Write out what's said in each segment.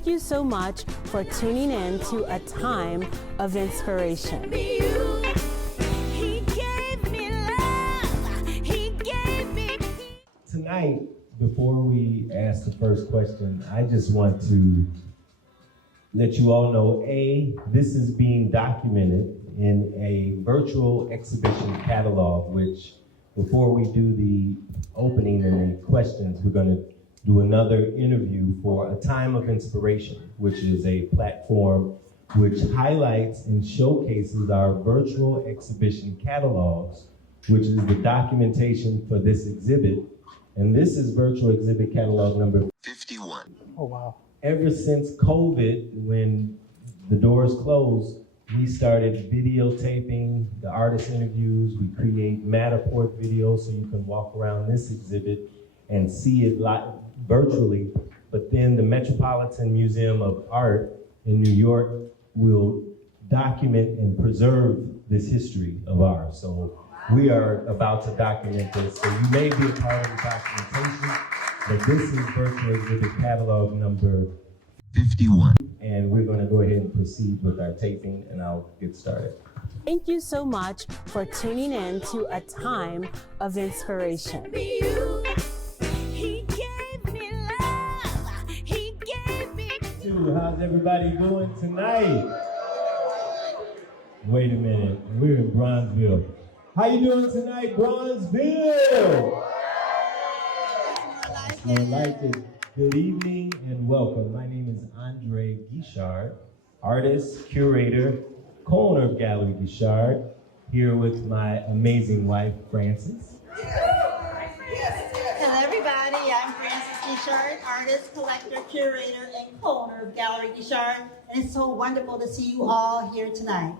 Thank you so much for tuning in to A Time of Inspiration. Tonight, before we ask the first question, I just want to let you all know, this is being documented in a virtual exhibition catalog, which before we do the opening and the questions, we're going to do another interview for A Time of Inspiration, which is a platform which highlights and showcases our virtual exhibition catalogs, which is the documentation for this exhibit. And this is virtual exhibit catalog number 51. Oh, wow. Ever since COVID, when the doors closed, we started videotaping the artist interviews. We create Matterport videos so you can walk around this exhibit and see it live, virtually. But then the Metropolitan Museum of Art in New York will document and preserve this history of ours. So we are about to document this. So you may be a part of the documentation, but this is virtual exhibit catalog number 51. And we're going to go ahead and proceed with our taping, and I'll get started. Thank you so much for tuning in to A Time of Inspiration. How's everybody doing tonight? Wait a minute, we're in Bronzeville. How you doing tonight, Bronzeville? I like it. Good evening and welcome. My name is Gallery Guichard, artist, curator, co-owner of Gallery Guichard, here with my amazing wife, Frances. Hello, everybody. I'm Frances Guichard, artist, collector, curator, and co-owner of Gallery Guichard. And it's so wonderful to see you all here tonight.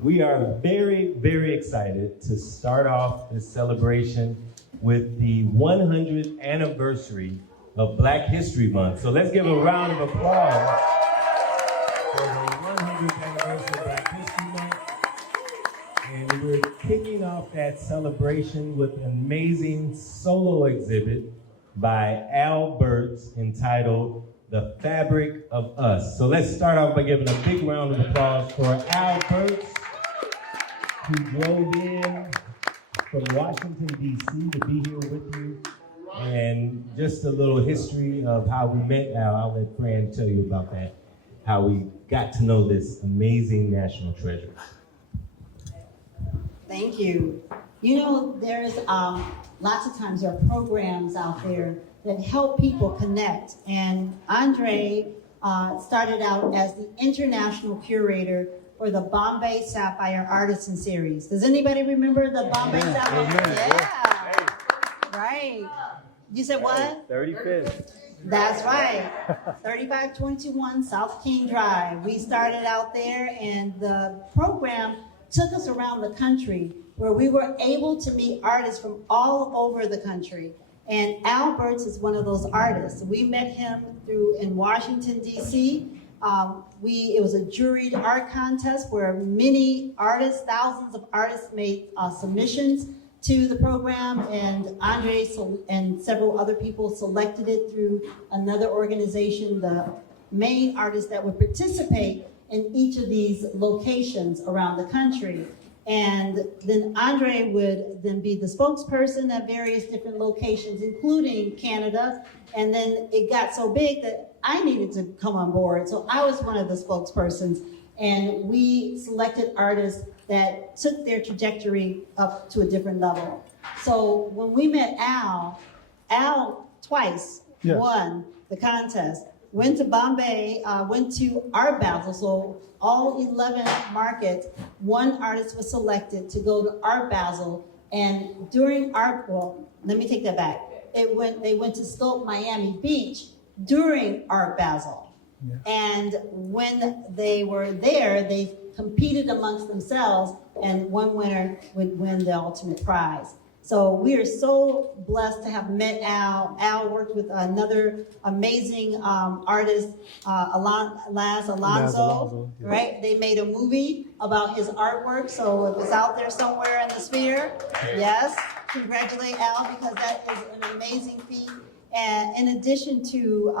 We are very, very excited to start off this celebration with the 100th anniversary of Black History Month. So let's give a round of applause for the 100th anniversary of Black History Month. And we're kicking off that celebration with an amazing solo exhibit by Burts entitled The Fabric of Us. So let's start off by giving a big round of applause for Burts, who drove in from Washington, D.C. to be here with you. And just a little history of how we met Al. I'll let Fran tell you about that, how we got to know this amazing national treasure. Thank you. You know, there's lots of times there are programs out there that help people connect. And Andre started out as the international curator for the Bombay Sapphire Artisan Series. Does anybody remember the Bombay Sapphire? Yeah. Right. You said what? 35th. That's right. 3521 South King Drive. We started out there, and the program took us around the country where we were able to meet artists from all over the country. And Burts is one of those artists. We met him in Washington, D.C. It was a juried art contest where many artists, thousands of artists made submissions to the program, and Andre and several other people selected it through another organization, the main artists that would participate in each of these locations around the country. And then Andre would then be the spokesperson at various different locations, including Canada. And then it got so big that I needed to come on board. So I was one of the spokespersons. And we selected artists that took their trajectory up to a different level. So when we met Al twice won the contest. Went to Bombay, went to Art Basel, so all 11 markets, one artist was selected to go to Art Basel, and during let me take that back. They went to Sculpt Miami Beach during Art Basel. Yeah. And when they were there, they competed amongst themselves, and one winner would win the ultimate prize. So we are so blessed to have met Al. Al worked with another amazing artist, Laz Alonso, yeah. Right? They made a movie about his artwork, so it was out there somewhere in the sphere. Yes, congratulate Al, because that is an amazing feat. And in addition to,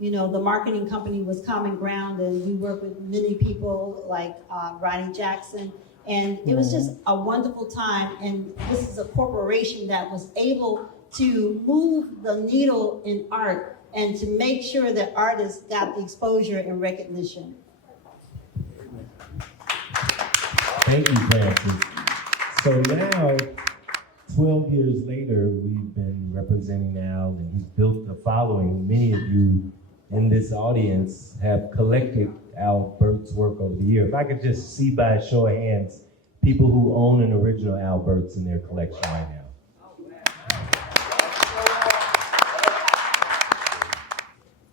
the marketing company was Common Ground, and we work with many people like Ronnie Jackson. And it was just a wonderful time. And this is a corporation that was able to move the needle in art and to make sure that artists got the exposure and recognition. Thank you, Francis. So now, 12 years later, we've been representing Al, and he's built a following. Many of you in this audience have collected Al Burts' work over the year. If I could just see by a show of hands, people who own an original Al Burts in their collection right now.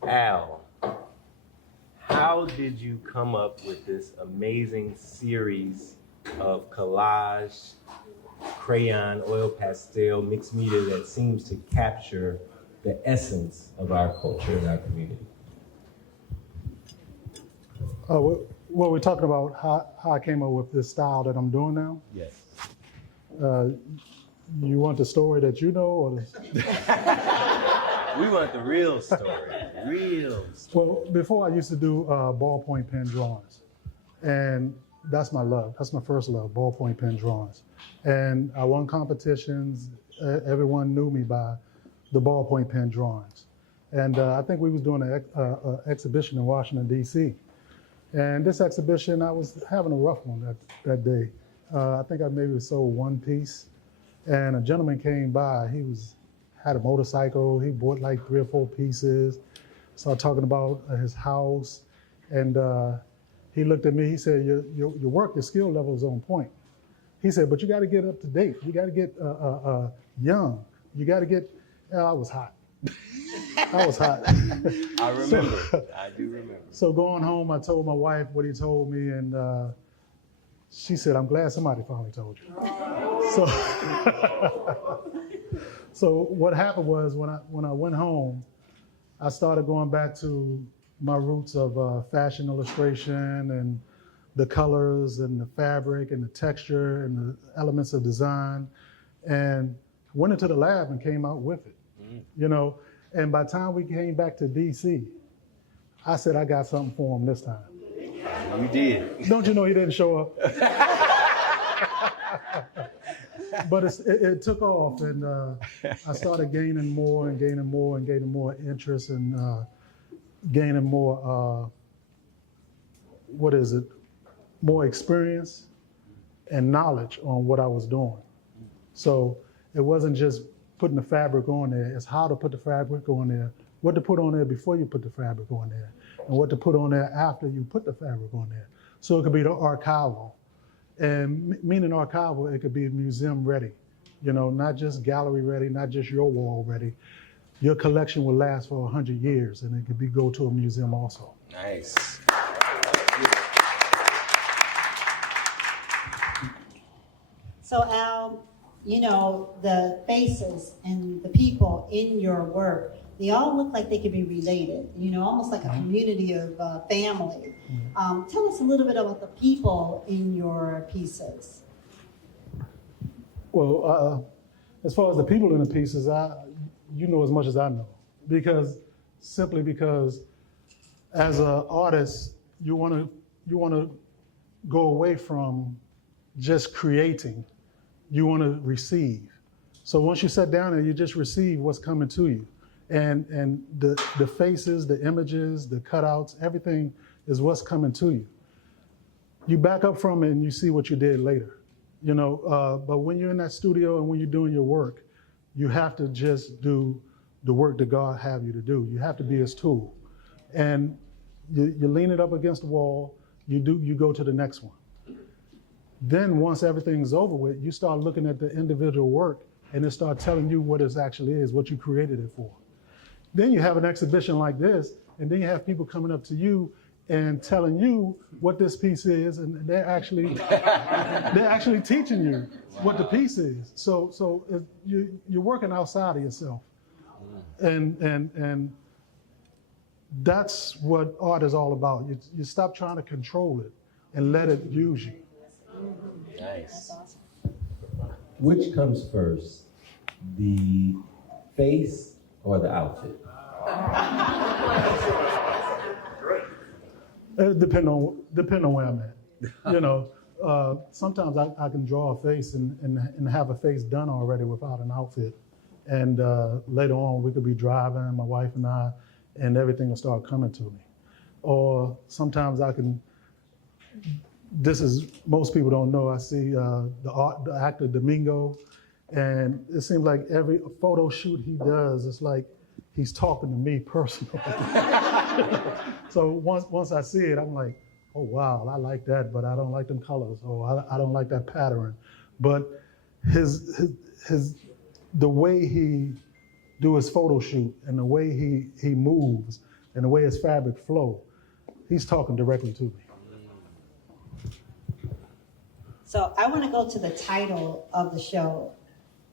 Al, how did you come up with this amazing series of collage, crayon, oil pastel, mixed media that seems to capture the essence of our culture and our community? Well, we're talking about how I came up with this style that I'm doing now. Yes. You want the story that you know, or We want the real story. Real story. Well, before I used to do ballpoint pen drawings, and that's my love. That's my first love, ballpoint pen drawings. And I won competitions. Everyone knew me by the ballpoint pen drawings. And I think we was doing an exhibition in Washington, D.C. And this exhibition, I was having a rough one that day. I think I maybe sold one piece. And a gentleman came by. He had a motorcycle. He bought like 3 or 4 pieces. Started talking about his house. And he looked at me. He said, your work, your skill level is on point. He said, but you got to get up to date. You got to get young. You got to get, I was hot. I was hot. I remember. I do remember. So going home, I told my wife what he told me, and she said, I'm glad somebody finally told you. So what happened was when I went home, I started going back to my roots of fashion illustration and the colors and the fabric and the texture and the elements of design, and went into the lab and came out with it. And by the time we came back to DC, I said, I got something for him this time. You did. Don't you know he didn't show up? But it took off, and I started gaining more and gaining more and gaining more interest and gaining more, more experience and knowledge on what I was doing. So it wasn't just putting the fabric on there, it's how to put the fabric on there, what to put on there before you put the fabric on there, and what to put on there after you put the fabric on there. So it could be the archival. And meaning archival, it could be museum ready, not just gallery ready, not just your wall ready. Your collection will last for 100 years, and it could go to a museum also. Nice. So Al, the faces and the people in your work, they all look like they could be related, almost like a community of family. Tell us a little bit about the people in your pieces. Well, as far as the people in the pieces, you know as much as I know, simply because as an artist, you want to go away from just creating. You want to receive. So once you sit down there, you just receive what's coming to you. And the faces, the images, the cutouts, everything is what's coming to you. You back up from it and you see what you did later. But when you're in that studio and when you're doing your work, you have to just do the work that God have you to do. You have to be his tool. And you lean it up against the wall, you go to the next one. Then once everything's over with, you start looking at the individual work and it starts telling you what it actually is, what you created it for. Then you have an exhibition like this, and then you have people coming up to you and telling you what this piece is, and they're actually teaching you what the piece is. So you're working outside of yourself, and that's what art is all about. You stop trying to control it and let it use you. Nice. Which comes first, the face or the outfit? Depend on where I'm at. You know, sometimes I can draw a face and have a face done already without an outfit. And later on, we could be driving, my wife and I, and everything will start coming to me. Or sometimes I can, most people don't know, I see the actor Domingo, and it seems like every photo shoot he does, it's like he's talking to me personally. So once I see it, I'm like, oh wow, I like that, but I don't like them colors, or I don't like that pattern. But the way he do his photo shoot and the way he moves and the way his fabric flow, he's talking directly to me. So I want to go to the title of the show,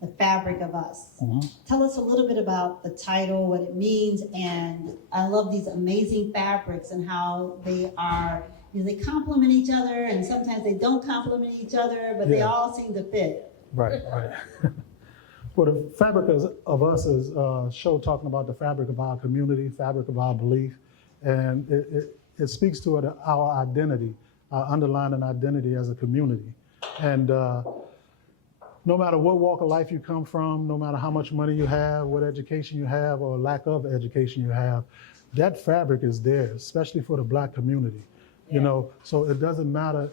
The Fabric of Us. Mm-hmm. Tell us a little bit about the title, what it means, and I love these amazing fabrics and how they are, they complement each other, and sometimes they don't complement each other, but they all seem to fit. Right. Well, the fabric of us is a show talking about the fabric of our community, fabric of our belief, and it speaks to our identity, our underlying identity as a community. And no matter what walk of life you come from, no matter how much money you have, what education you have, or lack of education you have, that fabric is there, especially for the Black community. Yeah. You know, so it doesn't matter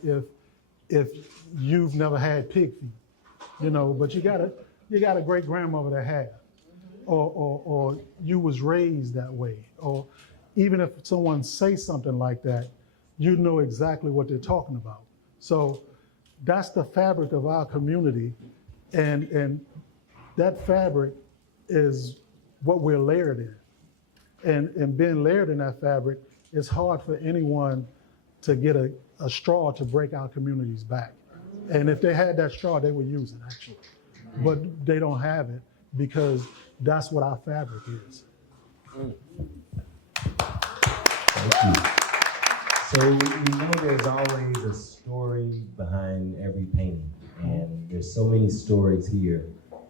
if you've never had pig feet, you know, but you got a great grandmother that had, or you was raised that way, or even if someone says something like that, you know exactly what they're talking about. So that's the fabric of our community, and that fabric is what we're layered in. And being layered in that fabric, it's hard for anyone to get a straw to break our community's back. And if they had that straw, they would use it, actually. But they don't have it because that's what our fabric is. Thank you. So we know there's always a story behind every painting, and there's so many stories here.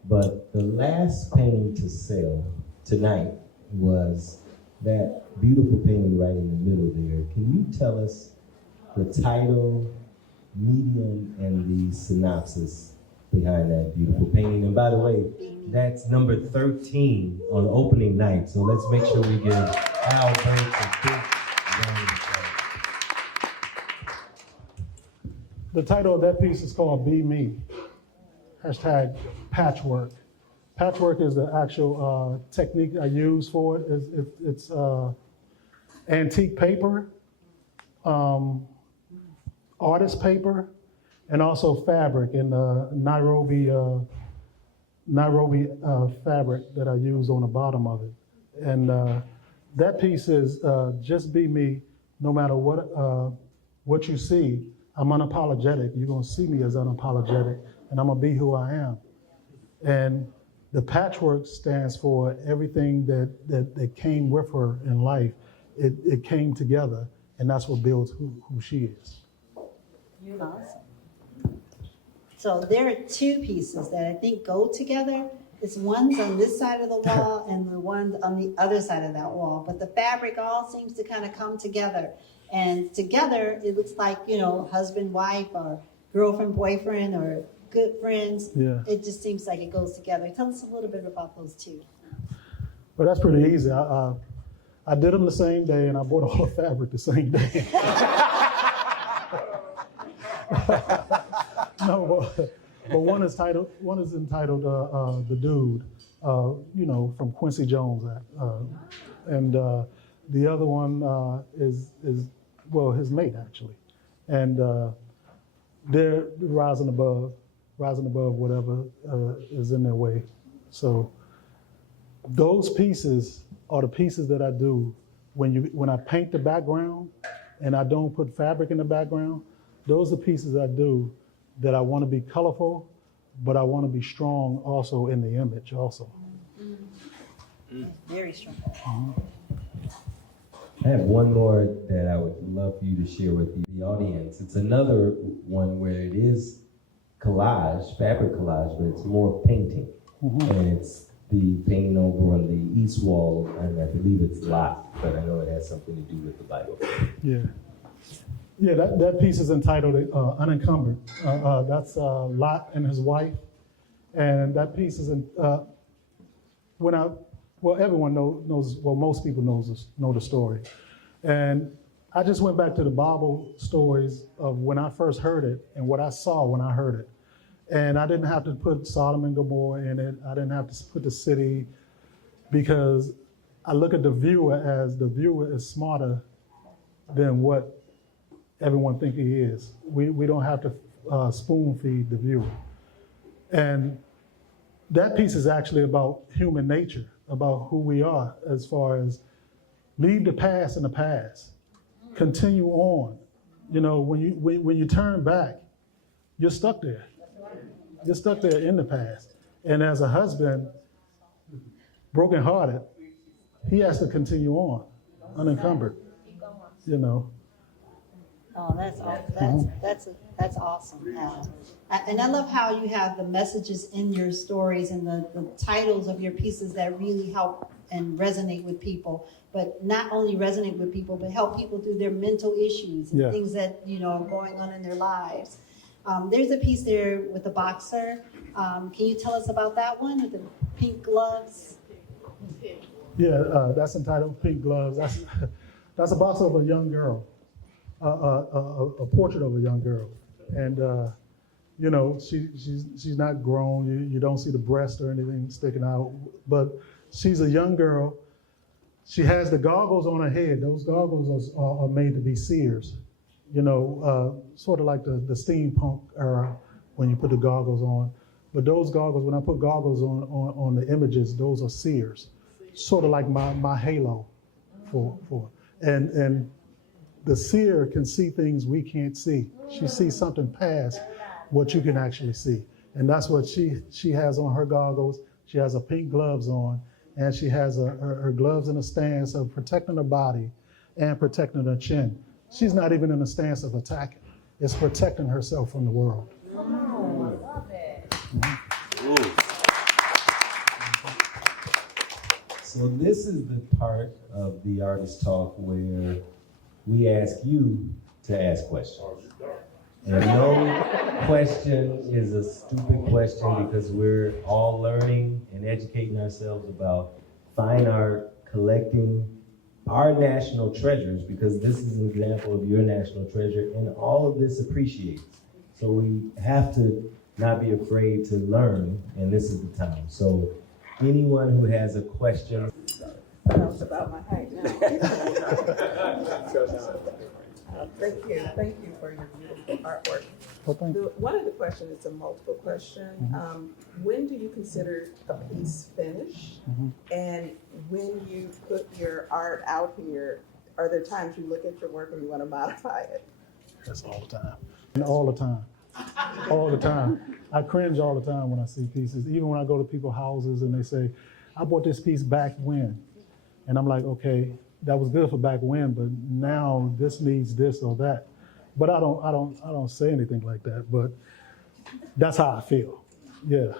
But the last painting to sell tonight was that beautiful painting right in the middle there. Can you tell us the title, medium, and the synopsis behind that beautiful painting? And by the way, that's number 13 on opening night. So let's make sure we give Al Burts a big round of applause. The title of that piece is called Be Me, hashtag patchwork. Patchwork is the actual technique I use for it. It's antique paper, artist paper, and also fabric in the Nairobi fabric that I use on the bottom of it. And that piece is just be me, no matter what you see. I'm unapologetic. You're gonna see me as unapologetic, and I'm gonna be who I am. And the patchwork stands for everything that came with her in life. It came together, and that's what builds who she is. You're awesome. So there are two pieces that I think go together. It's one's on this side of the wall and the one's on the other side of that wall. But the fabric all seems to kind of come together. And together, it looks like, husband, wife, or girlfriend, boyfriend, or good friends. Yeah. It just seems like it goes together. Tell us a little bit about those two. Well, that's pretty easy. I did them the same day, and I bought all the fabric the same day. No, but one is entitled The Dude, from Quincy Jones, and the other one is his mate, actually, and they're rising above whatever is in their way. So those pieces are the pieces that I do when I paint the background and I don't put fabric in the background. Those are pieces I do that I want to be colorful, but I want to be strong also in the image also. Very strong. I have one more that I would love for you to share with the audience. It's another one where it is collage, fabric collage, but it's more painting. Mm-hmm. And it's the painting over on the east wall, and I believe it's locked, but I know it has something to do with the Bible. Yeah. Yeah, that piece is entitled Unencumbered. That's Lot and his wife. And that piece is everyone knows, well, most people know the story. And I just went back to the Bible stories of when I first heard it and what I saw when I heard it. And I didn't have to put Sodom and Gomorrah in it. I didn't have to put the city, because I look at the viewer as the viewer is smarter than what everyone think he is. We don't have to spoon feed the viewer. And that piece is actually about human nature, about who we are, as far as leave the past in the past, continue on. You know, when you turn back, you're stuck there. You're stuck there in the past. And as a husband, brokenhearted, he has to continue on, unencumbered. You know. Oh, that's awesome. And I love how you have the messages in your stories and the titles of your pieces that really help and resonate with people. But not only resonate with people, but help people through their mental issues and things that are going on in their lives. There's a piece there with the boxer. Can you tell us about that one with the pink gloves? Yeah, that's entitled Pink Gloves. That's a boxer of a young girl. A portrait of a young girl, and she's not grown. You don't see the breast or anything sticking out, but she's a young girl. She has the goggles on her head. Those goggles are made to be seers, sort of like the steampunk era when you put the goggles on. But those goggles, when I put goggles on the images, those are seers, sort of like my halo for and. The seer can see things we can't see. She sees something past what you can actually see. And that's what she has on her goggles. She has her pink gloves on, and she has her gloves in a stance of protecting her body and protecting her chin. She's not even in a stance of attacking. It's protecting herself from the world. Oh, I love it. So this is the part of the Artist Talk where we ask you to ask questions. And no question is a stupid question, because we're all learning and educating ourselves about fine art, collecting our national treasures, because this is an example of your national treasure, and all of this appreciates. So we have to not be afraid to learn, and this is the time. So anyone who has a question. It's about my height now. Thank you for your beautiful artwork. One of the questions is a multiple question. When do you consider a piece finished? And when you put your art out here, are there times you look at your work and you want to modify it? That's all the time. And all the time. All the time. I cringe all the time when I see pieces. Even when I go to people's houses and they say, I bought this piece back when. And I'm like, okay, that was good for back when, but now this needs this or that. But I don't say anything like that. But that's how I feel. Yeah.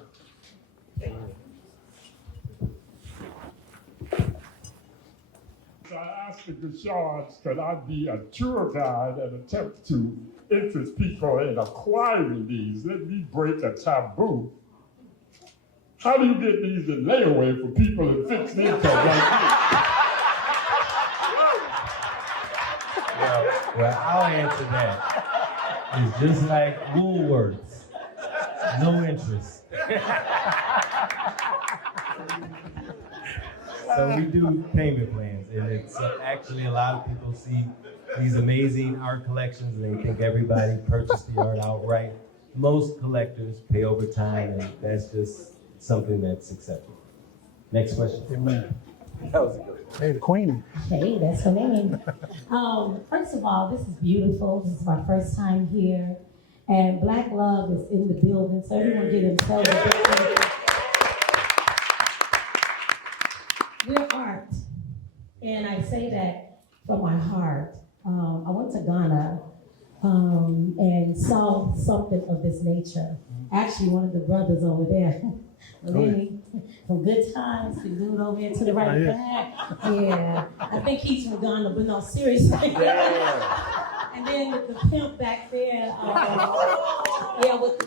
I asked the Guichards, could I be a tour guide and attempt to interest people in acquiring these? Let me break a taboo. How do you get these in layaway for people in fixed income like me? Well, I'll answer that. It's just like Woolworths, no interest. So we do payment plans, and it's actually a lot of people see these amazing art collections and they think everybody purchased the art outright. Most collectors pay over time, and that's just something that's acceptable. Next question. Amen. That was good. Hey, the Queenie. Hey, that's her name. First of all, this is beautiful. This is my first time here. And Black Love is in the building, so everyone get themselves a big thank you. We're art. And I say that from my heart. I went to Ghana and saw something of this nature. Actually, one of the brothers over there, Lenny, from Good Times, the dude over here to the right back. Yeah, I think he's from Ghana, but no, seriously. And then the pimp back there, yeah, with the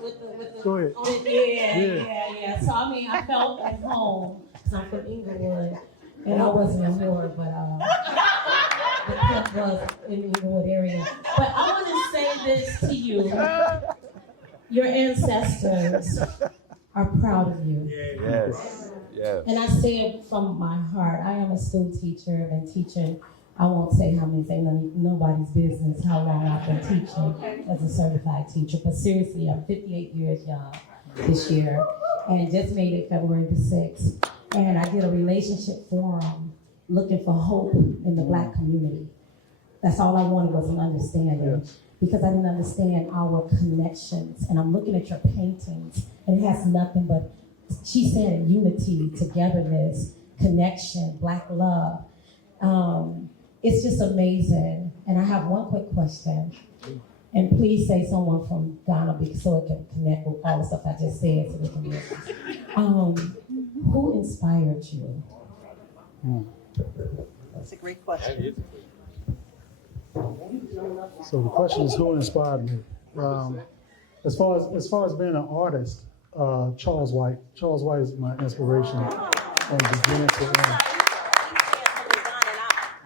Go ahead. yeah. So I mean, I felt at home because I'm from Inglewood, and I wasn't a whore, but the pimp was in the Inglewood area. But I want to say this to you: your ancestors are proud of you. Yes. Yes. And I say it from my heart. I am a school teacher. I've been teaching. I won't say how many, say nobody's business how long I've been teaching as a certified teacher. But seriously, I'm 58 years young this year and just made it February the 6th. And I did a relationship forum looking for hope in the Black community. That's all I wanted was an understanding because I didn't understand our connections. And I'm looking at your paintings and it has nothing but, she said, unity, togetherness, connection, Black love. It's just amazing. And I have one quick question. And please say someone from Ghana because so it can connect with all the stuff I just said so we can listen. Who inspired you? That's a great question. So the question is, who inspired me? As far as being an artist, Charles White. Charles White is my inspiration from beginning to end.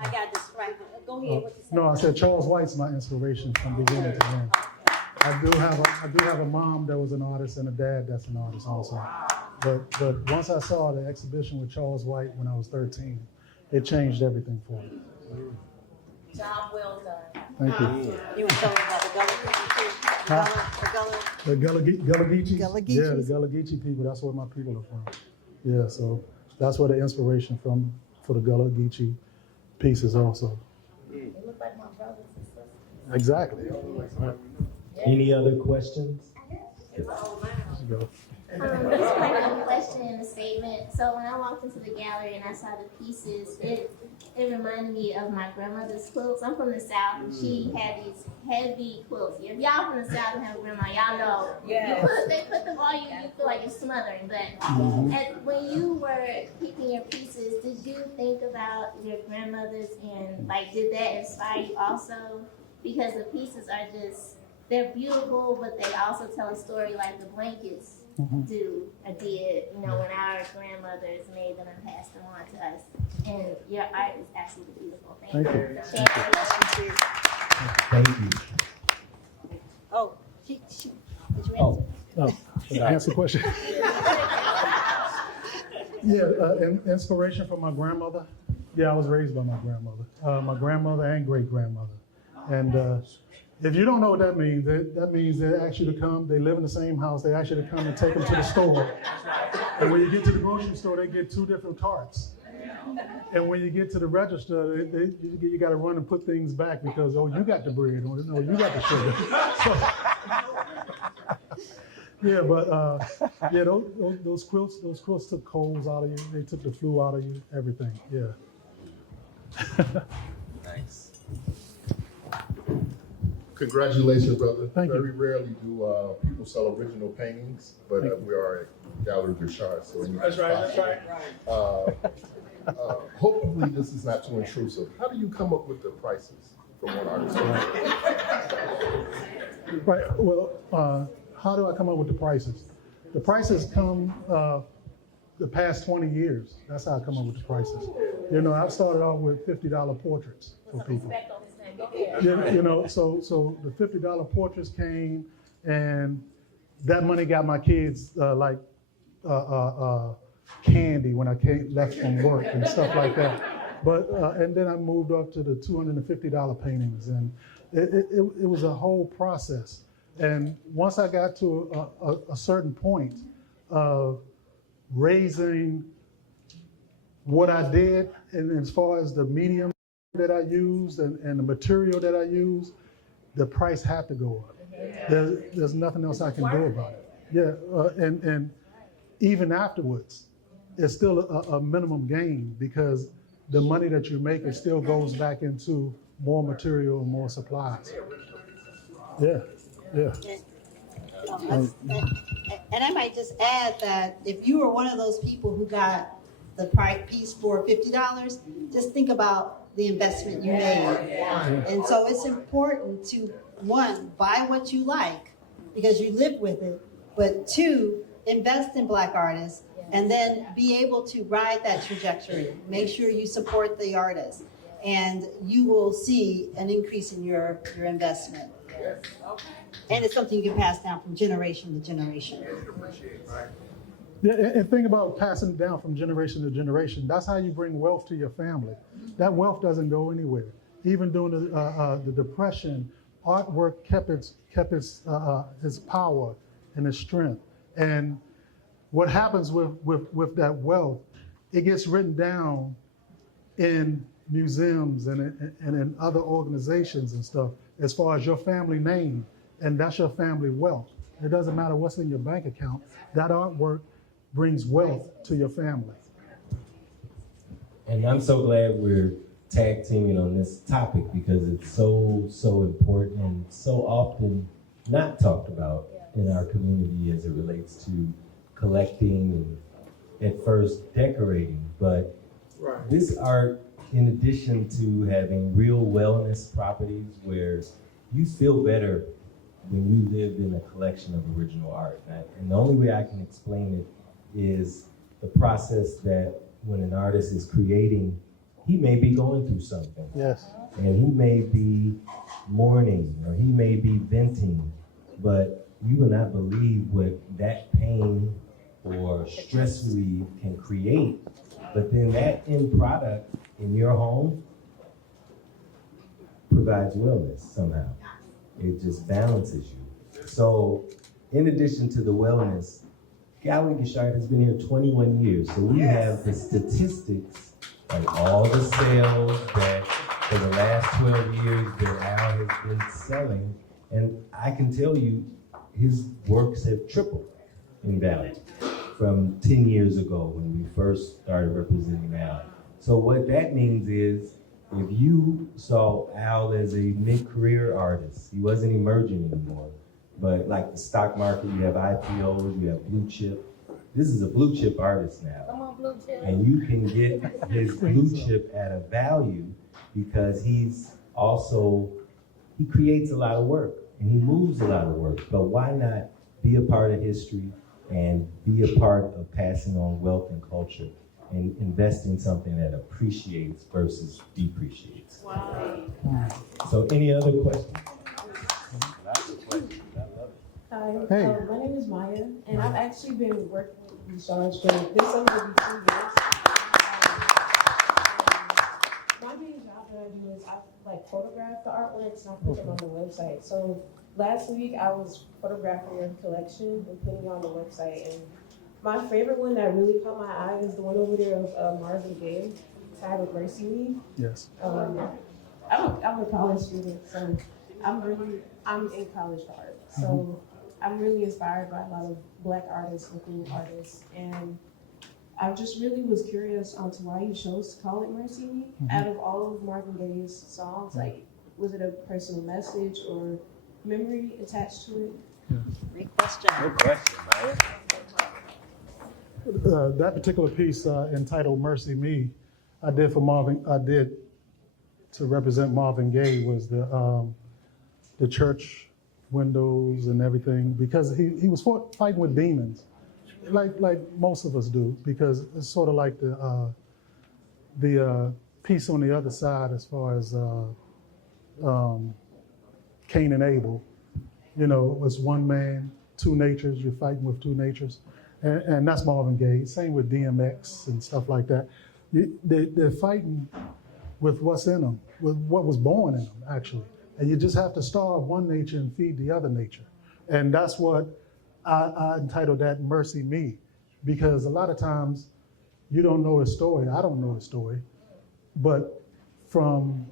I got distracted. Go ahead. What you say? No, I said Charles White's my inspiration from beginning to end. I do have a mom that was an artist and a dad that's an artist also. But once I saw the exhibition with Charles White when I was 13, it changed everything for me. Job well done. Thank you. You were telling about the The Gallery Guichard? Gallery Yeah, the Guichard. Gallery Guichard people, that's where my people are from. Yeah, so that's where the inspiration for the Gallery Guichard pieces also. They look like my brothers and sisters. Exactly. Any other questions? Let's go. This is like a question and a statement. So when I walked into the gallery and I saw the pieces, it reminded me of my grandmother's quilts. I'm from the South, and she had these heavy quilts. If y'all from the South and have a grandma, y'all know. Yes. They put them on you, you feel like you're smothering. But and when you were picking your pieces, did you think about your grandmothers and like did that inspire you also? Because the pieces are just, they're beautiful, but they also tell a story like the blankets did, when our grandmothers made them and passed them on to us. And your art is absolutely beautiful. Thank you. Thank you. Oh, did you answer? Oh, did I answer the question? Yeah, inspiration from my grandmother. Yeah, I was raised by my grandmother and great-grandmother. And if you don't know what that means, that means they ask you to come, they live in the same house, they ask you to come and take them to the store. And when you get to the grocery store, they get 2 different tarts. And when you get to the register, you got to run and put things back because, oh, you got the bread, or no, you got the sugar. Yeah, but yeah, those quilts took colds out of you, they took the flu out of you, everything, yeah. Nice. Congratulations, brother. Thank you. Very rarely do people sell original paintings, but we are at Gallery Guichard, so That's right. hopefully this is not too intrusive. How do you come up with the prices from one artist to another? Right, well, how do I come up with the prices? The prices come the past 20 years. That's how I come up with the prices. I've started off with $50 portraits for people. So the $50 portraits came, and that money got my kids candy when I left from work and stuff like that. But and then I moved up to the $250 paintings, and it was a whole process. And once I got to a certain point of raising what I did, and as far as the medium that I used and the material that I used, the price had to go up. There's nothing else I can do about it. Yeah, and even afterwards, it's still a minimum gain because the money that you make, it still goes back into more material and more supplies. Yeah. And I might just add that if you were one of those people who got the piece for $50, just think about the investment you made. And so it's important to, one, buy what you like because you live with it, but two, invest in Black artists and then be able to ride that trajectory. Make sure you support the artist and you will see an increase in your investment. And it's something you can pass down from generation to generation. Yeah, and think about passing it down from generation to generation. That's how you bring wealth to your family. That wealth doesn't go anywhere. Even during the Depression, artwork kept its power and its strength. And what happens with that wealth, it gets written down in museums and in other organizations and stuff as far as your family name, and that's your family wealth. It doesn't matter what's in your bank account. That artwork brings wealth to your family. And I'm so glad we're tag teaming on this topic because it's so important and so often not talked about in our community as it relates to collecting and at first decorating. But this art, in addition to having real wellness properties where you feel better when you live in a collection of original art. And the only way I can explain it is the process that when an artist is creating, he may be going through something. Yes. And he may be mourning or he may be venting, but you will not believe what that pain or stress relief can create. But then that end product in your home provides wellness somehow. It just balances you. So in addition to the wellness, Gallery Guichard has been here 21 years. So we have the statistics, like all the sales that for the last 12 years that Al has been selling. And I can tell you his works have tripled in value from 10 years ago when we first started representing Al. So what that means is if you saw Al as a mid-career artist, he wasn't emerging anymore, but like the stock market, you have IPOs, you have blue chip. This is a blue chip artist now. Come on, blue chip. And you can get his blue chip at a value because he creates a lot of work and he moves a lot of work. But why not be a part of history and be a part of passing on wealth and culture and invest in something that appreciates versus depreciates. Wow. So any other questions? Lots of questions. I love it. Hi, Hey. my name is Maya, and I've actually been working with Guichard for this summer will be 2 years. My main job that I do is I photograph the artworks and I put them on the website. So last week I was photographing your collection and putting it on the website. And my favorite one that really caught my eye is the one over there of Marvin Gaye, titled "Mercy Me." Yes. I'm a college student, so I'm in college art. So I'm really inspired by a lot of Black artists, local artists, and I just really was curious onto why you chose to call it "Mercy Me." Out of all of Marvin Gaye's songs, like, was it a personal message or memory attached to it? Great question. Good question, man. That particular piece entitled "Mercy Me," I did to represent Marvin Gaye was the church windows and everything because he was fighting with demons, like most of us do, because it's sort of like the piece on the other side as far as Cain and Abel. You know, it was one man, two natures. You're fighting with two natures. And that's Marvin Gaye. Same with DMX and stuff like that. They're fighting with what's in them, with what was born in them, actually. And you just have to starve one nature and feed the other nature. And that's what I entitled that "Mercy Me," because a lot of times you don't know his story. I don't know his story. But from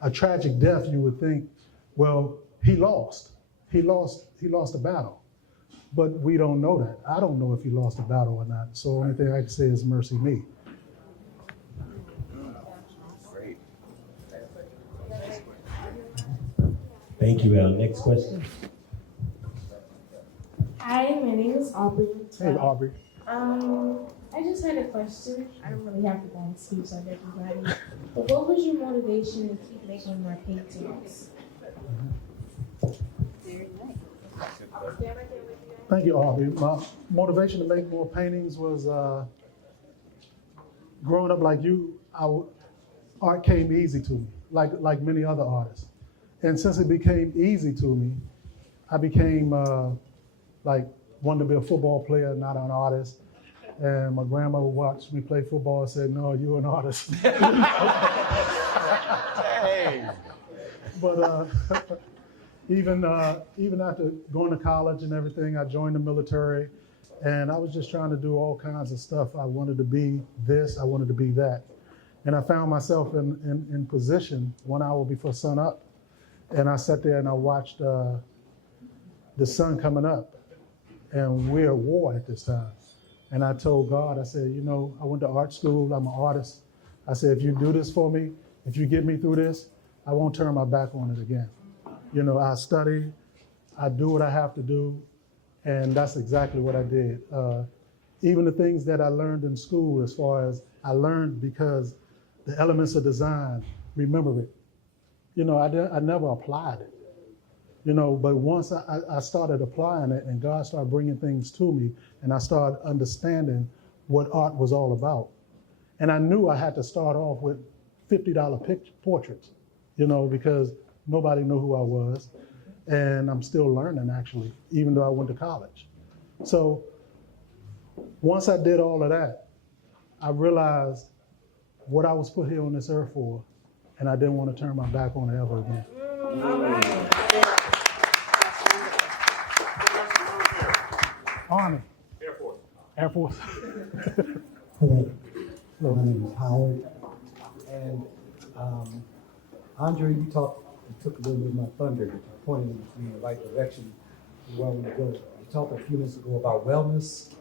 a tragic death, you would think, well, he lost. He lost a battle. But we don't know that. I don't know if he lost a battle or not. So the only thing I can say is "Mercy Me." Great. Thank you, Al. Next question. Hi, my name is Aubrey. Hey, Aubrey. I just had a question. I don't really have to go on speech like everybody. But what was your motivation to keep making more paintings? Very nice. Thank you, Aubrey. My motivation to make more paintings was growing up like you, art came easy to me, like many other artists. And since it became easy to me, I became wanted to be a football player, not an artist. And my grandmother watched me play football and said, "No, you're an artist." Hey. But even after going to college and everything, I joined the military, and I was just trying to do all kinds of stuff. I wanted to be this, I wanted to be that. And I found myself in position 1 hour before sun up, and I sat there and I watched the sun coming up, and we're at war at this time. And I told God, I said, you know, I went to art school, I'm an artist. I said, if you do this for me, if you get me through this, I won't turn my back on it again. You know, I study, I do what I have to do, and that's exactly what I did. Even the things that I learned in school, as far as I learned because the elements of design, remember it. You know, I never applied it. You know, but once I started applying it and God started bringing things to me and I started understanding what art was all about. And I knew I had to start off with $50 portraits, you know, because nobody knew who I was. And I'm still learning, actually, even though I went to college. So once I did all of that, I realized what I was put here on this earth for, and I didn't want to turn my back on it ever again. Army. Air Force. Hello. Hello, my name is Howard. And Andre, you took a little bit of my thunder, pointing me in the right direction where I want to go. You talked a few minutes ago about wellness,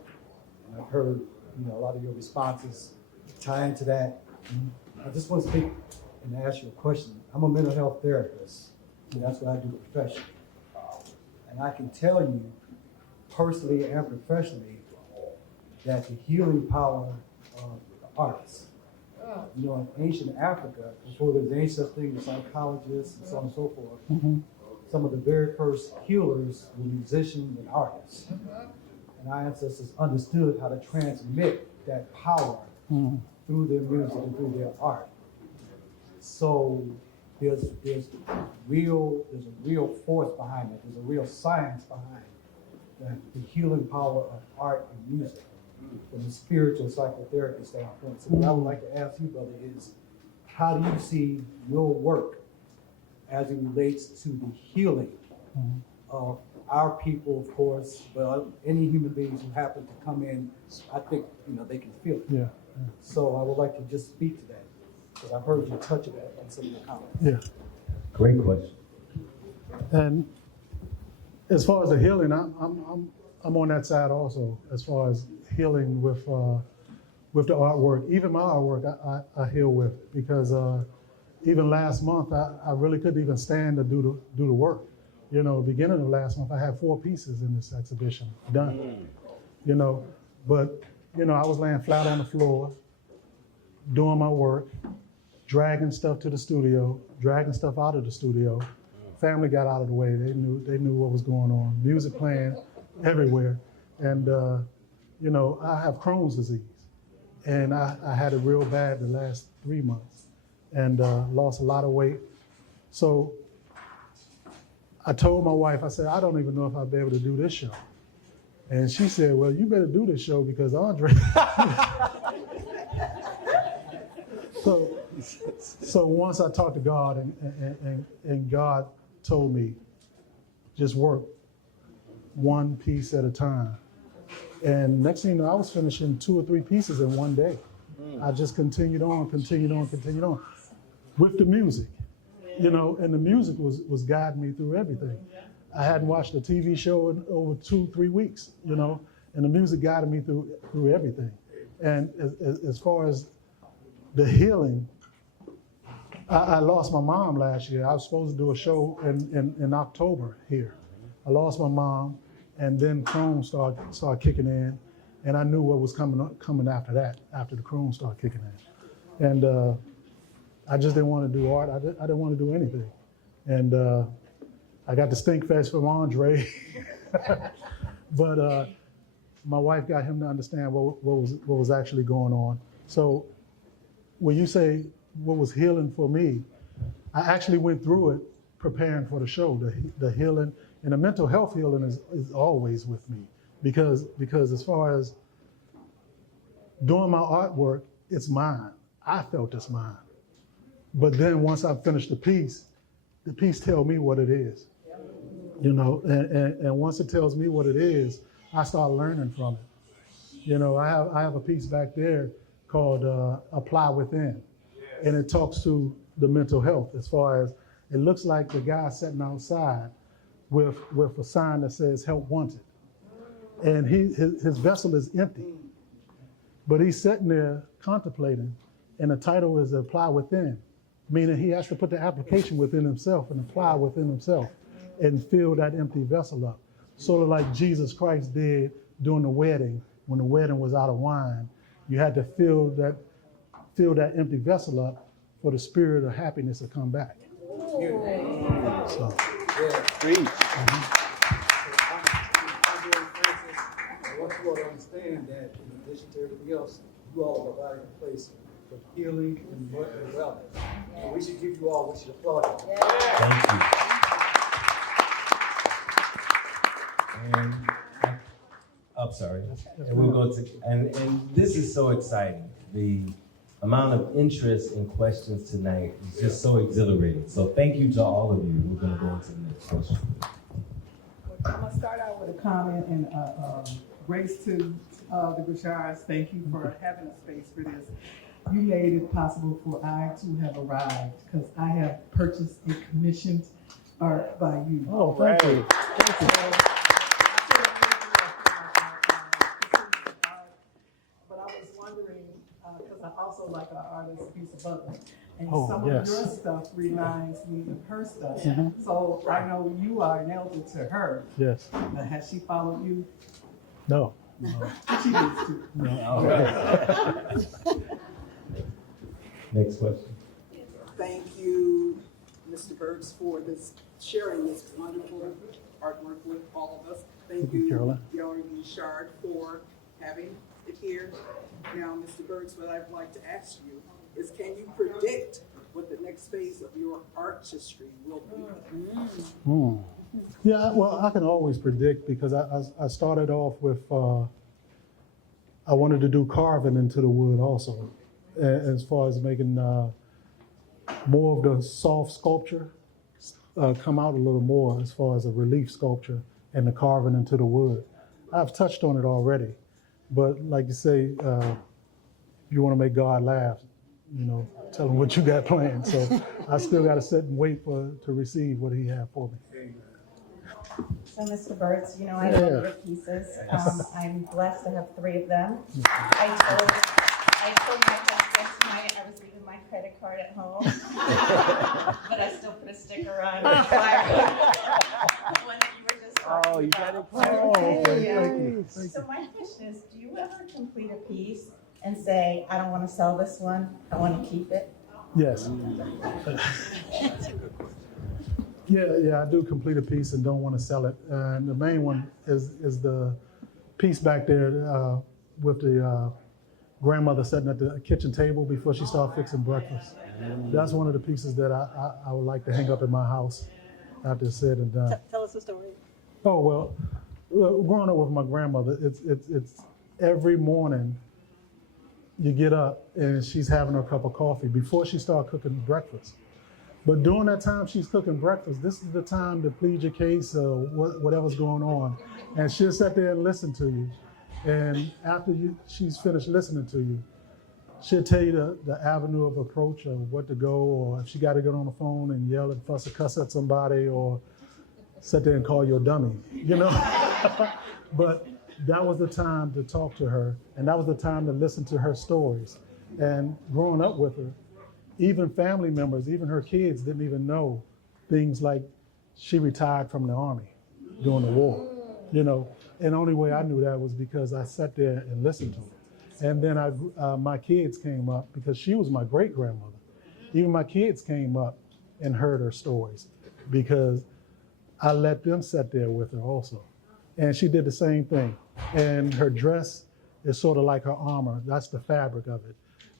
and I've heard, you know, a lot of your responses tie into that. I just want to speak and ask you a question. I'm a mental health therapist, and that's what I do professionally. And I can tell you, personally and professionally, that the healing power of the arts. You know, in ancient Africa, before there was any such thing as psychologists and so on and so forth, some of the very first healers were musicians and artists. And our ancestors understood how to transmit that power through their music and through their art. So there's a real force behind it. There's a real science behind the healing power of art and music from the spiritual psychotherapy standpoint. So what I would like to ask you, brother, is how do you see your work as it relates to the healing of our people, of course, but any human beings who happen to come in, I think, you know, they can feel it. Yeah. So I would like to just speak to that, because I've heard you touch on that in some of your comments. Yeah. Great question. And as far as the healing, I'm on that side also, as far as healing with the artwork. Even my artwork, I heal with, because even last month, I really couldn't even stand to do the work. You know, beginning of last month, I had 4 pieces in this exhibition done. You know, but you know, I was laying flat on the floor, doing my work, dragging stuff to the studio, dragging stuff out of the studio. Family got out of the way. They knew what was going on. Music playing everywhere, and you know, I have Crohn's disease, and I had it real bad the last 3 months, and lost a lot of weight. So I told my wife, I said, I don't even know if I'll be able to do this show. And she said, well, you better do this show because Andre. So once I talked to God, and God told me, just work one piece at a time. And next thing you know, I was finishing 2 or 3 pieces in one day. I just continued on with the music, you know, and the music was guiding me through everything. I hadn't watched a TV show in over 2-3 weeks, you know, and the music guided me through everything. And as far as the healing, I lost my mom last year. I was supposed to do a show in October here. I lost my mom, and then Chrome started kicking in, and I knew what was coming after that, after the Chrome started kicking in. And I just didn't want to do art. I didn't want to do anything. And I got the stink face from Andre, but my wife got him to understand what was actually going on. So when you say what was healing for me, I actually went through it preparing for the show. The healing and the mental health healing is always with me because as far as doing my artwork, it's mine. I felt it's mine. But then once I finished the piece tells me what it is. You know, and once it tells me what it is, I start learning from it. You know, I have a piece back there called Apply Within, and it talks to the mental health as far as it looks like the guy sitting outside with a sign that says help wanted. And his vessel is empty, but he's sitting there contemplating, and the title is Apply Within, meaning he has to put the application within himself and apply within himself and fill that empty vessel up. Sort of like Jesus Christ did during the wedding, when the wedding was out of wine. You had to fill that empty vessel up for the spirit of happiness to come back. So. I want you all to understand that in addition to everything else, you all are providing a place for healing and wellness. And we should give you all, we should applaud you. Thank you. And I'm sorry. And we'll go to, and this is so exciting. The amount of interest and questions tonight is just so exhilarating. So thank you to all of you. We're going to go into the next question. I'm going to start out with a comment and grace to the Guichards. Thank you for having a space for this. You made it possible for I to have arrived because I have purchased a commissioned art by you. Oh, thank you. Thank you. But I was wondering, because I also like our artist, Lisa Butler, and Oh, some yes. of your stuff reminds me of her stuff. Mhm. So I know you are an elder to her. Yes. Has she followed you? No. She needs to. No. Next question. Thank you, Mr. Burts, for sharing this wonderful artwork with all of us. Thank you, Caroline. Gallery Guichard, for having it here. Now, Mr. Burts, what I'd like to ask you is, can you predict what the next phase of your artistry will be? Yeah, well, I can always predict because I started off with, I wanted to do carving into the wood also, as far as making more of the soft sculpture come out a little more as far as a relief sculpture and the carving into the wood. I've touched on it already, but like you say, you want to make God laugh, you know, tell him what you got planned. So I still got to sit and wait to receive what he had for me. So, Mr. Burts, you know I love your pieces. I'm blessed to have 3 of them. I told my husband tonight I was leaving my credit card at home, but I still put a sticker on the one that you were just talking you got it. Thank you. So my question is, do you ever complete a piece and say, I don't want to sell this one, I want to keep it? Yes. Yeah, I do complete a piece and don't want to sell it. And the main one is the piece back there with the grandmother sitting at the kitchen table before she started fixing breakfast. That's one of the pieces that I would like to hang up in my house after it's said and done. Tell us the story. Oh, well, growing up with my grandmother, it's every morning you get up and she's having her cup of coffee before she starts cooking breakfast. But during that time she's cooking breakfast, this is the time to plead your case or whatever's going on. And she'll sit there and listen to you. And after she's finished listening to you, she'll tell you the avenue of approach of what to go, or if she got to get on the phone and yell and fuss or cuss at somebody, or sit there and call you a dummy, you know? But that was the time to talk to her, and that was the time to listen to her stories. And growing up with her, even family members, even her kids didn't even know things like she retired from the Army during the war. you know. And the only way I knew that was because I sat there and listened to her. And then my kids came up, because she was my great grandmother. Even my kids came up and heard her stories, because I let them sit there with her also. And she did the same thing. And her dress is sort of like her armor. That's the fabric of it.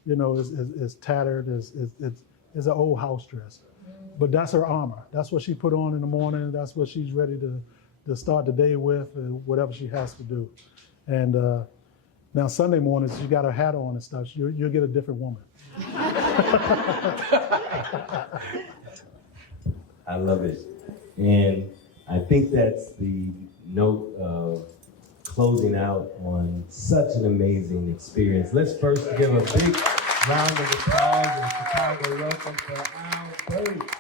You know, it's tattered, it's an old house dress. But that's her armor. That's what she put on in the morning. That's what she's ready to start the day with, and whatever she has to do. And now Sunday mornings, she got her hat on and stuff. You'll get a different woman. I love it. And I think that's the note of closing out on such an amazing experience. Let's first give a big round of applause and Chicago welcome for Al Burts.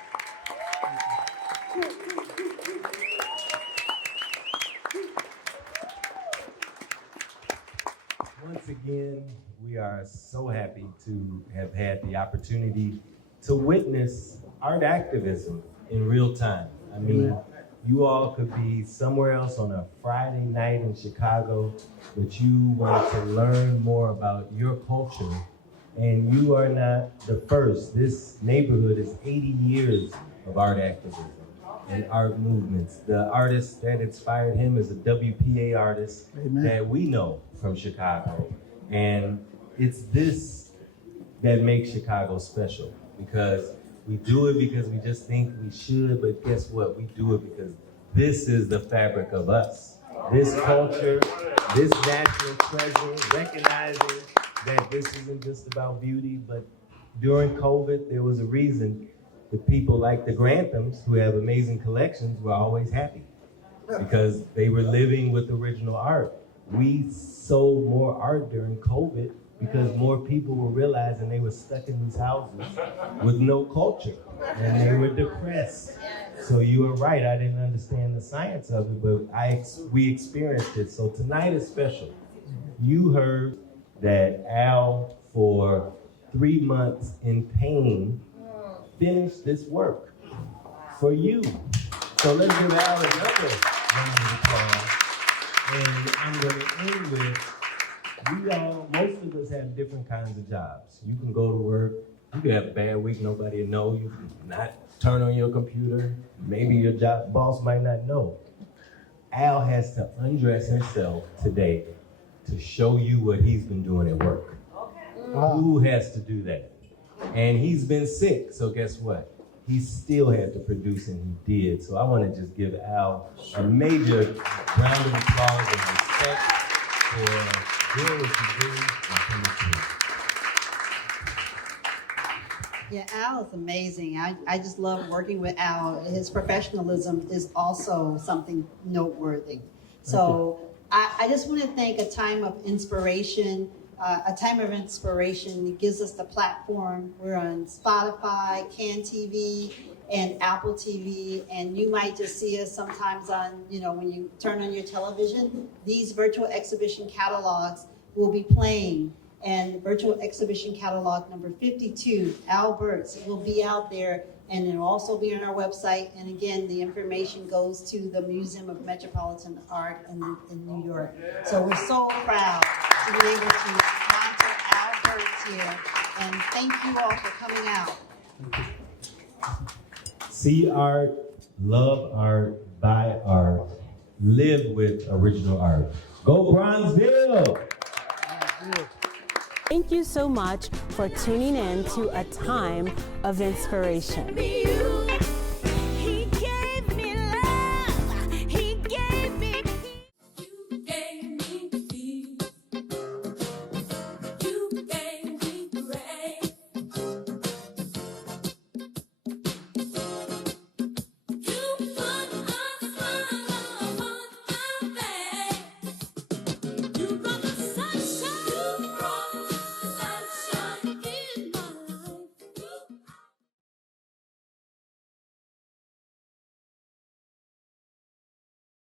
Once again, we are so happy to have had the opportunity to witness art activism in real time. I mean, you all could be somewhere else on a Friday night in Chicago, but you want to learn more about your culture, and you are not the first. This neighborhood is 80 years of art activism and art movements. The artist that inspired him is a WPA artist that we know from Chicago. And it's this that makes Chicago special, because we do it because we just think we should, but guess what? We do it because this is the fabric of us. This culture, this natural treasure, recognizing that this isn't just about beauty, but during COVID, there was a reason the people like the Granthams, who have amazing collections, were always happy, because they were living with original art. We sold more art during COVID because more people were realizing they were stuck in these houses with no culture, and they were depressed. So you are right, I didn't understand the science of it, but we experienced it. So tonight is special. You heard that Al, for 3 months in pain, finished this work for you. So let's give Al another round of applause. And I'm going to end with, most of us have different kinds of jobs. You can go to work, you can have a bad week, nobody will know. You can not turn on your computer. Maybe your boss might not know. Al has to undress himself today to show you what he's been doing at work. Who has to do that? And he's been sick, so guess what? He still had to produce, and he did. So I want to just give Al a major round of applause and respect for doing what you do and coming Yeah, Al is amazing. I just love working with Al. His professionalism is also something noteworthy. So I just want to thank a time of inspiration. It gives us the platform. We're on Spotify, Can TV, and Apple TV, and you might just see us sometimes on, when you turn on your television, these virtual exhibition catalogs will be playing. And virtual exhibition catalog number 52, Al Burts, will be out there, and it'll also be on our website. And again, the information goes to the Museum of Metropolitan Art in New York. So we're so proud to be able to sponsor Al Burts here. And thank you all for coming out. See art, love art, buy art, live with original art. Go Bronzeville! Thank you so much for tuning in to A Time of Inspiration.